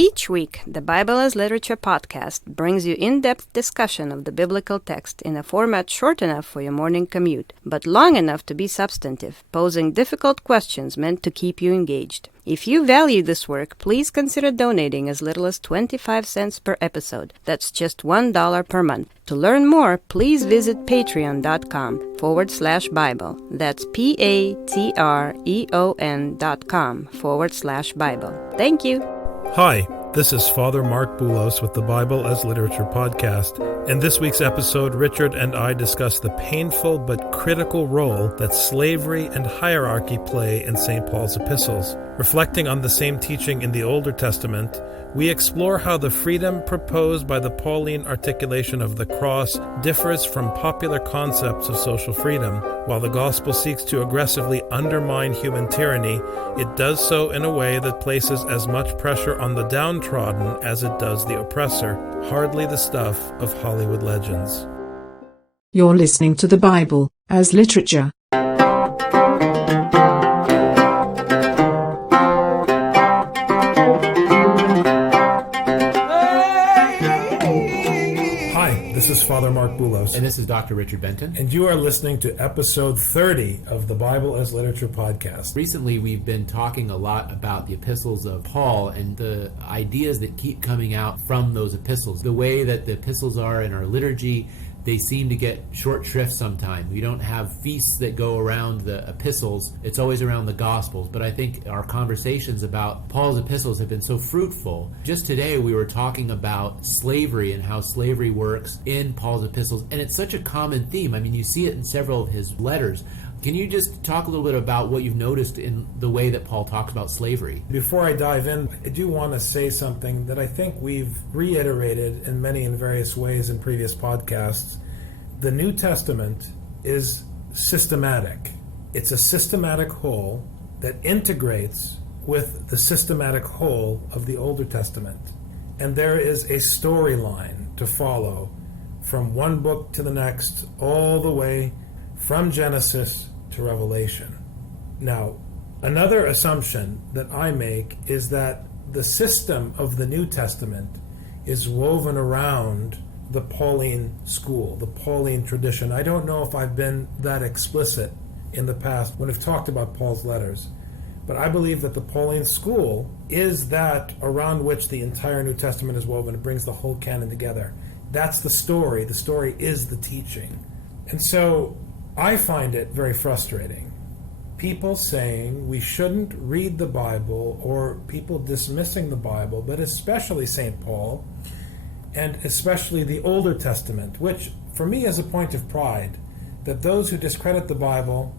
Each week, the Bible as Literature podcast brings you in-depth discussion of the biblical text in a format short enough for your morning commute, but long enough to be substantive, posing difficult questions meant to keep you engaged. If you value this work, please consider donating as little as 25 cents per episode. That's just $1 per month. To learn more, please visit patreon.com/Bible. That's patreon.com/Bible. Thank you. Hi, this is Father Mark Boulos with the Bible as Literature podcast. In this week's episode, Richard and I discuss the painful but critical role that slavery and hierarchy play in St. Paul's epistles. Reflecting on the same teaching in the Older Testament, we explore how the freedom proposed by the Pauline articulation of the cross differs from popular concepts of social freedom. While the gospel seeks to aggressively undermine human tyranny, it does so in a way that places as much pressure on the downtrodden as it does the oppressor, hardly the stuff of Hollywood legends. You're listening to the Bible as Literature. This is Father Mark Boulos. And this is Dr. Richard Benton. And you are listening to episode 30 of the Bible as Literature podcast. Recently, we've been talking a lot about the epistles of Paul and the ideas that keep coming out from those epistles. The way that the epistles are in our liturgy, they seem to get short shrift sometimes. We don't have feasts that go around the epistles. It's always around the Gospels. But I think our conversations about Paul's epistles have been so fruitful. Just today we were talking about slavery and how slavery works in Paul's epistles. And it's such a common theme. I mean, you see it in several of his letters. Can you just talk a little bit about what you've noticed in the way that Paul talks about slavery? Before I dive in, I do want to say something that I think we've reiterated in various ways in previous podcasts. The New Testament is systematic. It's a systematic whole that integrates with the systematic whole of the Older Testament. And there is a storyline to follow from one book to the next, all the way from Genesis to Revelation. Now, another assumption that I make is that the system of the New Testament is woven around the Pauline school, the Pauline tradition. I don't know if I've been that explicit in the past when I've talked about Paul's letters, but I believe that the Pauline school is that around which the entire New Testament is woven. It brings the whole canon together. That's the story. The story is the teaching. And so I find it very frustrating. People saying we shouldn't read the Bible, or people dismissing the Bible, but especially St. Paul, and especially the Older Testament, which for me is a point of pride, that those who discredit the Bible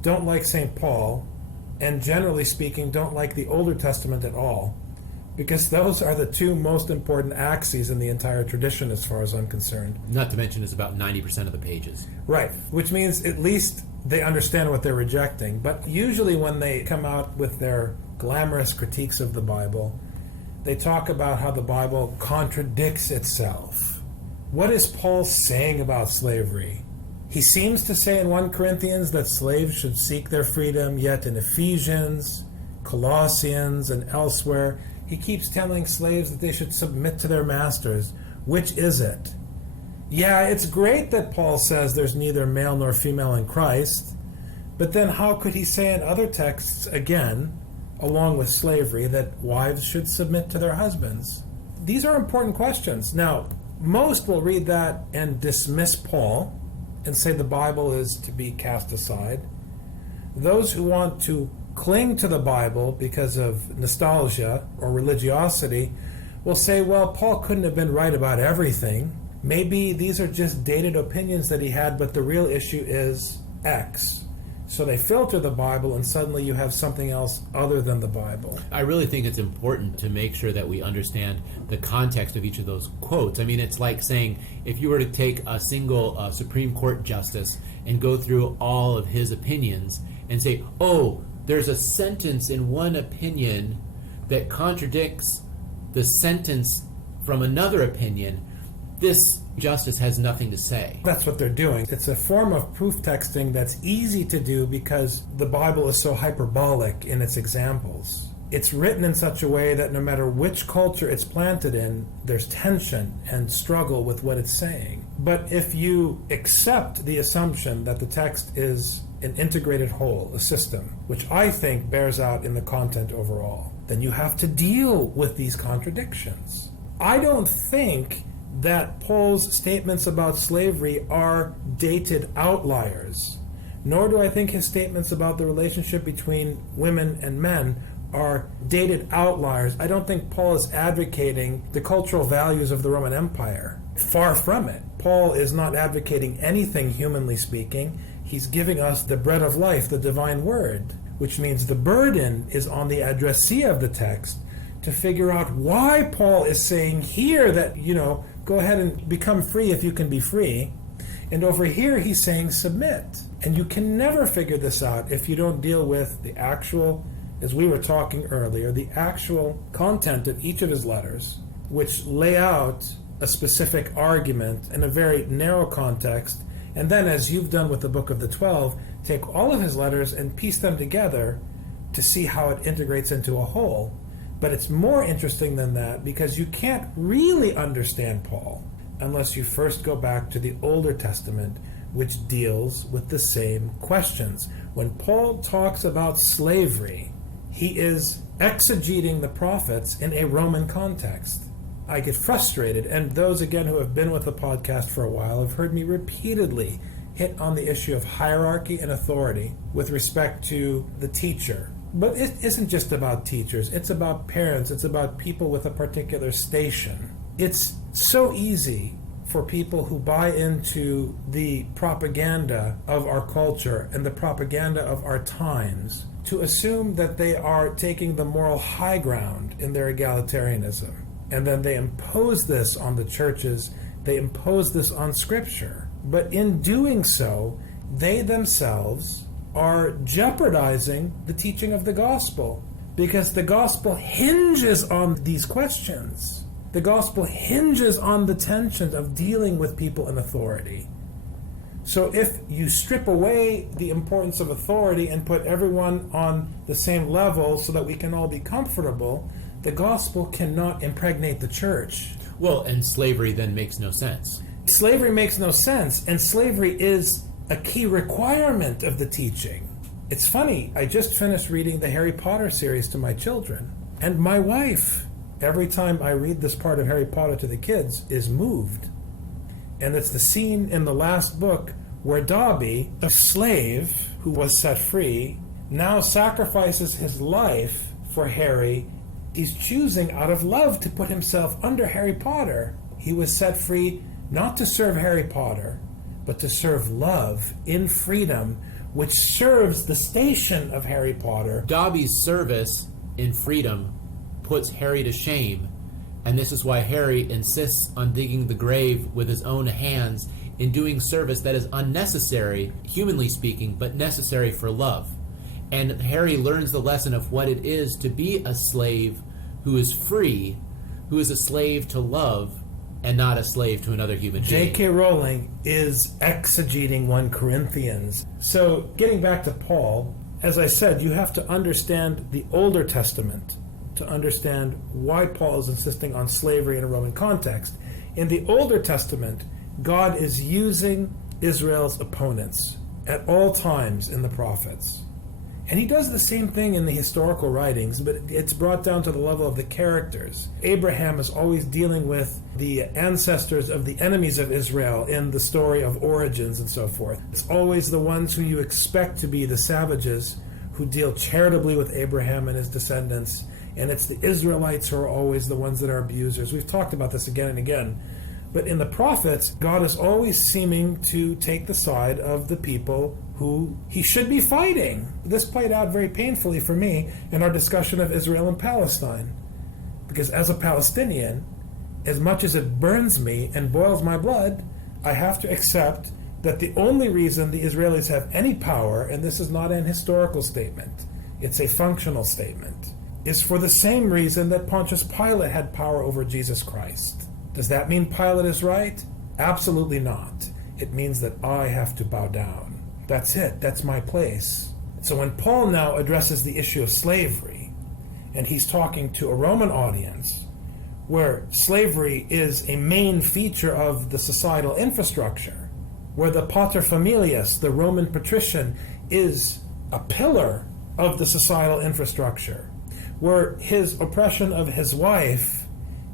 don't like St. Paul, and generally speaking don't like the Older Testament at all, because those are the two most important axes in the entire tradition as far as I'm concerned. Not to mention it's about 90% of the pages. Right, which means at least they understand what they're rejecting. But usually when they come out with their glamorous critiques of the Bible, they talk about how the Bible contradicts itself. What is Paul saying about slavery? He seems to say in 1 Corinthians that slaves should seek their freedom, yet in Ephesians, Colossians, and elsewhere, he keeps telling slaves that they should submit to their masters. Which is it? Yeah, it's great that Paul says there's neither male nor female in Christ, but then how could he say in other texts, again, along with slavery, that wives should submit to their husbands? These are important questions. Now, most will read that and dismiss Paul and say the Bible is to be cast aside. Those who want to cling to the Bible because of nostalgia or religiosity will say, well, Paul couldn't have been right about everything. Maybe these are just dated opinions that he had, but the real issue is X. So they filter the Bible, and suddenly you have something else other than the Bible. I really think it's important to make sure that we understand the context of each of those quotes. I mean, it's like saying, if you were to take a single Supreme Court justice and go through all of his opinions and say, oh, there's a sentence in one opinion that contradicts the sentence from another opinion, this justice has nothing to say. That's what they're doing. It's a form of proof texting that's easy to do because the Bible is so hyperbolic in its examples. it's written in such a way that no matter which culture it's planted in, there's tension and struggle with what it's saying. But if you accept the assumption that the text is an integrated whole, a system, which I think bears out in the content overall, then you have to deal with these contradictions. I don't think that Paul's statements about slavery are dated outliers, nor do I think his statements about the relationship between women and men are dated outliers. I don't think Paul is advocating the cultural values of the Roman Empire. Far from it. Paul is not advocating anything humanly speaking. He's giving us the bread of life, the divine word, which means the burden is on the addressee of the text to figure out why Paul is saying here that, go ahead and become free if you can be free. And over here he's saying submit. And you can never figure this out if you don't deal with the actual, as we were talking earlier, the actual content of each of his letters, which lay out a specific argument in a very narrow context. And then, as you've done with the Book of the 12, take all of his letters and piece them together to see how it integrates into a whole. But it's more interesting than that, because you can't really understand Paul unless you first go back to the Older Testament, which deals with the same questions. When Paul talks about slavery, he is exegeting the prophets in a Roman context. I get frustrated, and those, again, who have been with the podcast for a while have heard me repeatedly hit on the issue of hierarchy and authority with respect to the teacher. But it isn't just about teachers. It's about parents. It's about people with a particular station. It's so easy for people who buy into the propaganda of our culture and the propaganda of our times to assume that they are taking the moral high ground in their egalitarianism. And then they impose this on the churches. They impose this on Scripture. But in doing so, they themselves are jeopardizing the teaching of the gospel, because the gospel hinges on these questions. The gospel hinges on the tension of dealing with people in authority. So if you strip away the importance of authority and put everyone on the same level so that we can all be comfortable, the gospel cannot impregnate the church. Well, and slavery then makes no sense. Slavery makes no sense, and slavery is a key requirement of the teaching. It's funny, I just finished reading the Harry Potter series to my children, and my wife, every time I read this part of Harry Potter to the kids, is moved. And it's the scene in the last book where Dobby, a slave who was set free, now sacrifices his life for Harry. He's choosing out of love to put himself under Harry Potter. He was set free not to serve Harry Potter, but to serve love in freedom, which serves the station of Harry Potter. Dobby's service in freedom puts Harry to shame, and this is why Harry insists on digging the grave with his own hands in doing service that is unnecessary, humanly speaking, but necessary for love. And Harry learns the lesson of what it is to be a slave who is free, who is a slave to love, and not a slave to another human being. J.K. Rowling is exegeting 1 Corinthians. So, getting back to Paul, as I said, you have to understand the Older Testament to understand why Paul is insisting on slavery in a Roman context. In the Older Testament, God is using Israel's opponents at all times in the prophets. And he does the same thing in the historical writings, but it's brought down to the level of the characters. Abraham is always dealing with the ancestors of the enemies of Israel in the story of origins and so forth. It's always the ones who you expect to be the savages who deal charitably with Abraham and his descendants. And it's the Israelites who are always the ones that are abusers. We've talked about this again and again. But in the prophets, God is always seeming to take the side of the people who he should be fighting. This played out very painfully for me in our discussion of Israel and Palestine. Because as a Palestinian, as much as it burns me and boils my blood, I have to accept that the only reason the Israelis have any power, and this is not an historical statement, it's a functional statement, is for the same reason that Pontius Pilate had power over Jesus Christ. Does that mean Pilate is right? Absolutely not. It means that I have to bow down. That's it. That's my place. So when Paul now addresses the issue of slavery, and he's talking to a Roman audience, where slavery is a main feature of the societal infrastructure, where the paterfamilias, the Roman patrician, is a pillar of the societal infrastructure, where his oppression of his wife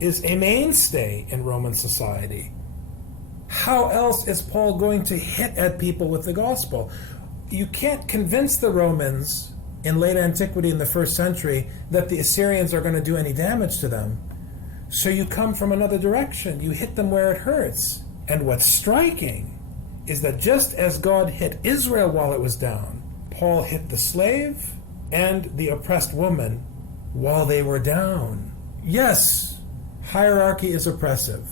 is a mainstay in Roman society. How else is Paul going to hit at people with the gospel? You can't convince the Romans in late antiquity in the first century that the Assyrians are going to do any damage to them. So you come from another direction. You hit them where it hurts. And what's striking is that just as God hit Israel while it was down, Paul hit the slave and the oppressed woman while they were down. Yes, hierarchy is oppressive.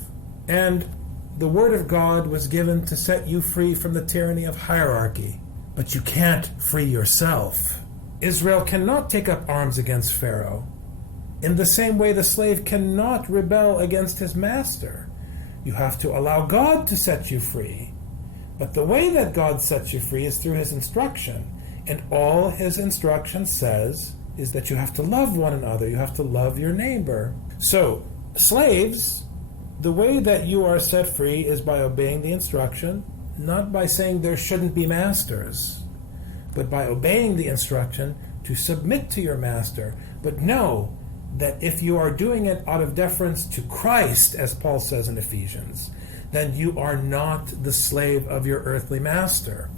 And the word of God was given to set you free from the tyranny of hierarchy. But you can't free yourself. Israel cannot take up arms against Pharaoh. In the same way, the slave cannot rebel against his master. You have to allow God to set you free. But the way that God sets you free is through his instruction. And all his instruction says is that you have to love one another. You have to love your neighbor. So, slaves, the way that you are set free is by obeying the instruction, not by saying there shouldn't be masters, but by obeying the instruction to submit to your master. But know that if you are doing it out of deference to Christ, as Paul says in Ephesians, then you are not the slave of your earthly master.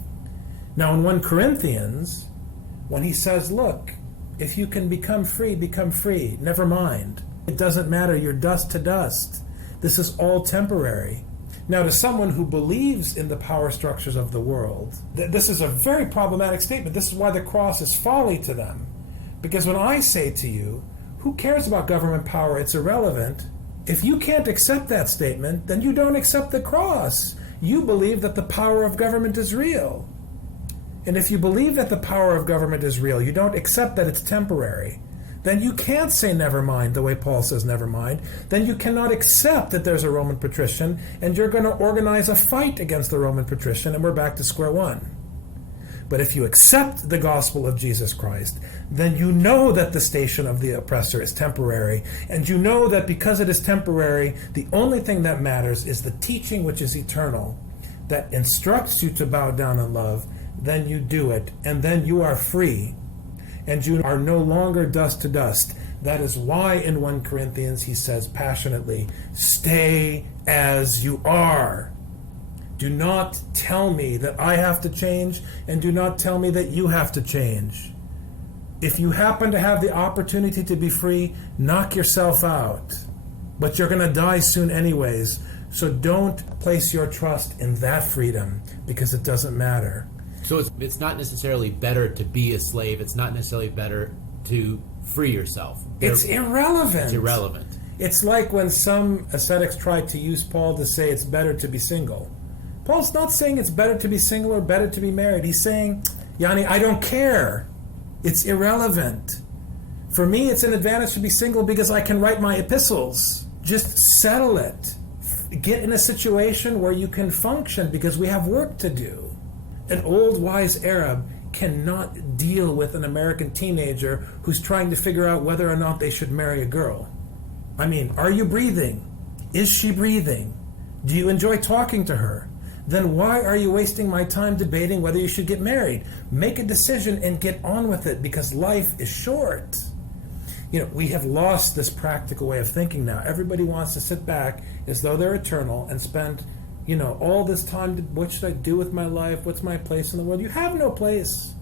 Now in 1 Corinthians, when he says, look, if you can become free, never mind. It doesn't matter, you're dust to dust. This is all temporary. Now, to someone who believes in the power structures of the world, this is a very problematic statement. This is why the cross is folly to them. Because when I say to you, who cares about government power? It's irrelevant. If you can't accept that statement, then you don't accept the cross. You believe that the power of government is real. And if you believe that the power of government is real, you don't accept that it's temporary, then you can't say never mind the way Paul says never mind. Then you cannot accept that there's a Roman patrician, and you're going to organize a fight against the Roman patrician, and we're back to square one. But if you accept the gospel of Jesus Christ, then you know that the station of the oppressor is temporary, and you know that because it is temporary, the only thing that matters is the teaching which is eternal, that instructs you to bow down in love. Then you do it, and then you are free, and you are no longer dust to dust. That is why in 1 Corinthians he says passionately, stay as you are. Do not tell me that I have to change, and do not tell me that you have to change. If you happen to have the opportunity to be free, knock yourself out. But you're going to die soon anyways, so don't place your trust in that freedom, because it doesn't matter. So it's not necessarily better to be a slave. It's not necessarily better to free yourself. It's irrelevant. It's irrelevant. It's like when some ascetics tried to use Paul to say it's better to be single. Paul's not saying it's better to be single or better to be married. He's saying, Yanni, I don't care. It's irrelevant. For me, it's an advantage to be single because I can write my epistles. Just settle it. Get in a situation where you can function because we have work to do. An old wise Arab cannot deal with an American teenager who's trying to figure out whether or not they should marry a girl. I mean, are you breathing? Is she breathing? Do you enjoy talking to her? Then why are you wasting my time debating whether you should get married? Make a decision and get on with it, because life is short. You know, we have lost this practical way of thinking now. Everybody wants to sit back as though they're eternal and spend, all this time, what should I do with my life? What's my place in the world? You have no place.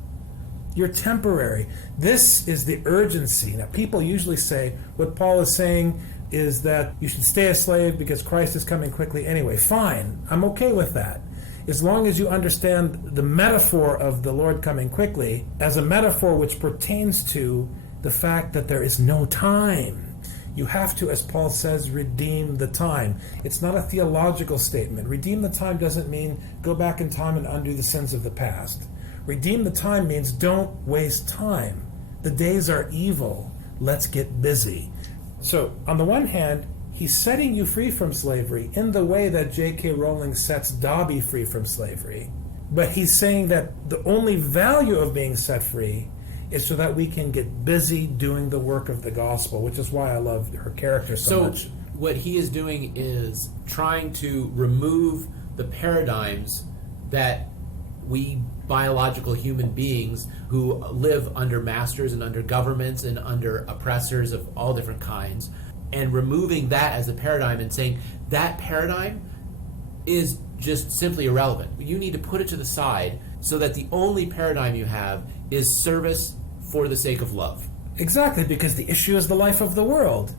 You're temporary. This is the urgency. Now, people usually say what Paul is saying is that you should stay a slave because Christ is coming quickly anyway. Fine. I'm okay with that. As long as you understand the metaphor of the Lord coming quickly as a metaphor which pertains to the fact that there is no time. You have to, as Paul says, redeem the time. It's not a theological statement. Redeem the time doesn't mean go back in time and undo the sins of the past. Redeem the time means don't waste time. The days are evil. Let's get busy. So, on the one hand, he's setting you free from slavery in the way that J.K. Rowling sets Dobby free from slavery. But he's saying that the only value of being set free is so that we can get busy doing the work of the gospel, which is why I love her character so much. What he is doing is trying to remove the paradigms that we biological human beings who live under masters and under governments and under oppressors of all different kinds, and removing that as a paradigm and saying that paradigm is just simply irrelevant. You need to put it to the side so that the only paradigm you have is service for the sake of love. Exactly, because the issue is the life of the world.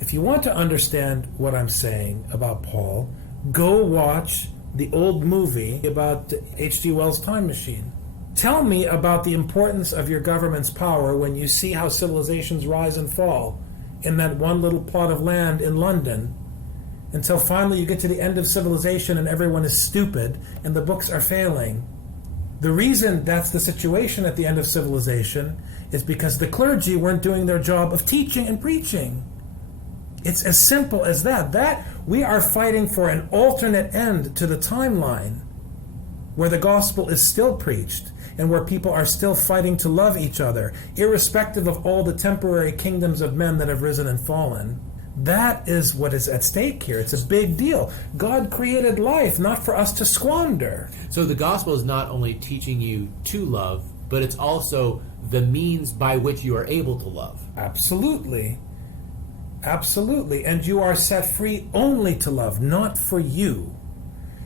If you want to understand what I'm saying about Paul, go watch the old movie about H.G. Wells' Time Machine. Tell me about the importance of your government's power when you see how civilizations rise and fall in that one little plot of land in London, until finally you get to the end of civilization and everyone is stupid and the books are failing. The reason that's the situation at the end of civilization is because the clergy weren't doing their job of teaching and preaching. It's as simple as that. We are fighting for an alternate end to the timeline where the gospel is still preached and where people are still fighting to love each other, irrespective of all the temporary kingdoms of men that have risen and fallen. That is what is at stake here. It's a big deal. God created life, not for us to squander. So the gospel is not only teaching you to love, but it's also the means by which you are able to love. Absolutely. Absolutely. And you are set free only to love, not for you.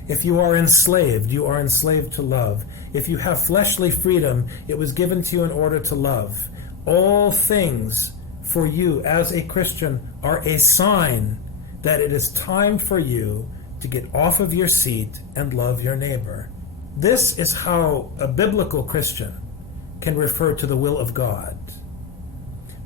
If you are enslaved, you are enslaved to love. If you have fleshly freedom, it was given to you in order to love. All things for you as a Christian are a sign that it is time for you to get off of your seat and love your neighbor. This is how a biblical Christian can refer to the will of God.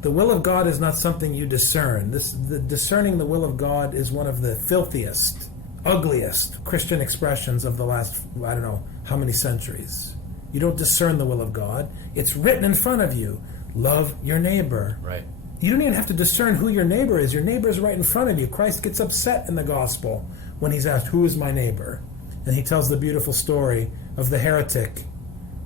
The will of God is not something you discern. Discerning the will of God is one of the filthiest, ugliest Christian expressions of the last, I don't know how many centuries. You don't discern the will of God. It's written in front of you. Love your neighbor. Right. You don't even have to discern who your neighbor is. Your neighbor is right in front of you. Christ gets upset in the gospel when he's asked, who is my neighbor? And he tells the beautiful story of the heretic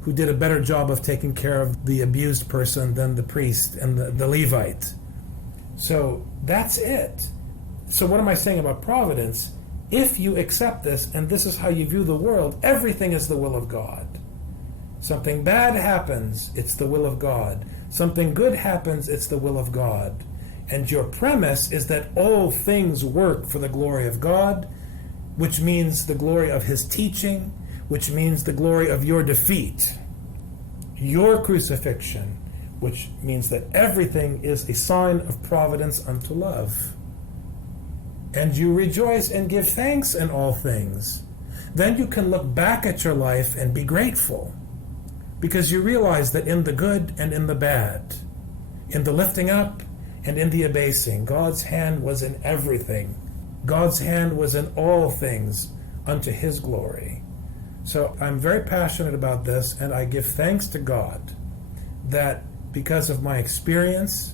who did a better job of taking care of the abused person than the priest and the Levite. So that's it. So what am I saying about providence? If you accept this, and this is how you view the world, everything is the will of God. Something bad happens, it's the will of God. Something good happens, it's the will of God. And your premise is that all things work for the glory of God, which means the glory of his teaching, which means the glory of your defeat, your crucifixion, which means that everything is a sign of providence unto love. And you rejoice and give thanks in all things. Then you can look back at your life and be grateful, because you realize that in the good and in the bad, in the lifting up and in the abasing, God's hand was in everything. God's hand was in all things unto his glory. So I'm very passionate about this, and I give thanks to God that because of my experience,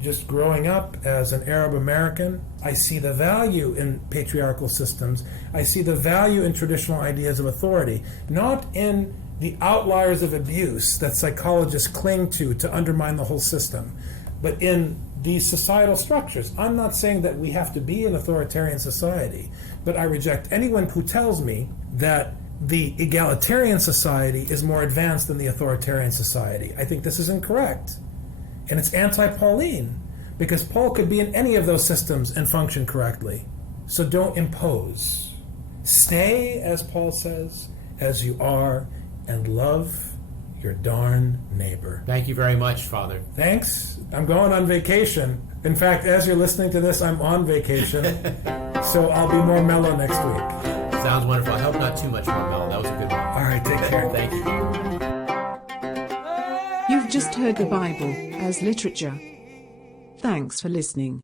just growing up as an Arab American, I see the value in patriarchal systems. I see the value in traditional ideas of authority, not in the outliers of abuse that psychologists cling to undermine the whole system, but in these societal structures. I'm not saying that we have to be an authoritarian society, but I reject anyone who tells me that the egalitarian society is more advanced than the authoritarian society. I think this is incorrect. And it's anti-Pauline, because Paul could be in any of those systems and function correctly. So don't impose. Stay, as Paul says, as you are, and love your darn neighbor. Thank you very much, Father. Thanks. I'm going on vacation. In fact, as you're listening to this, I'm on vacation. So I'll be more mellow next week. Sounds wonderful. I hope not too much more mellow. That was a good one. All right, take care. Thank you. You've just heard the Bible as literature. Thanks for listening.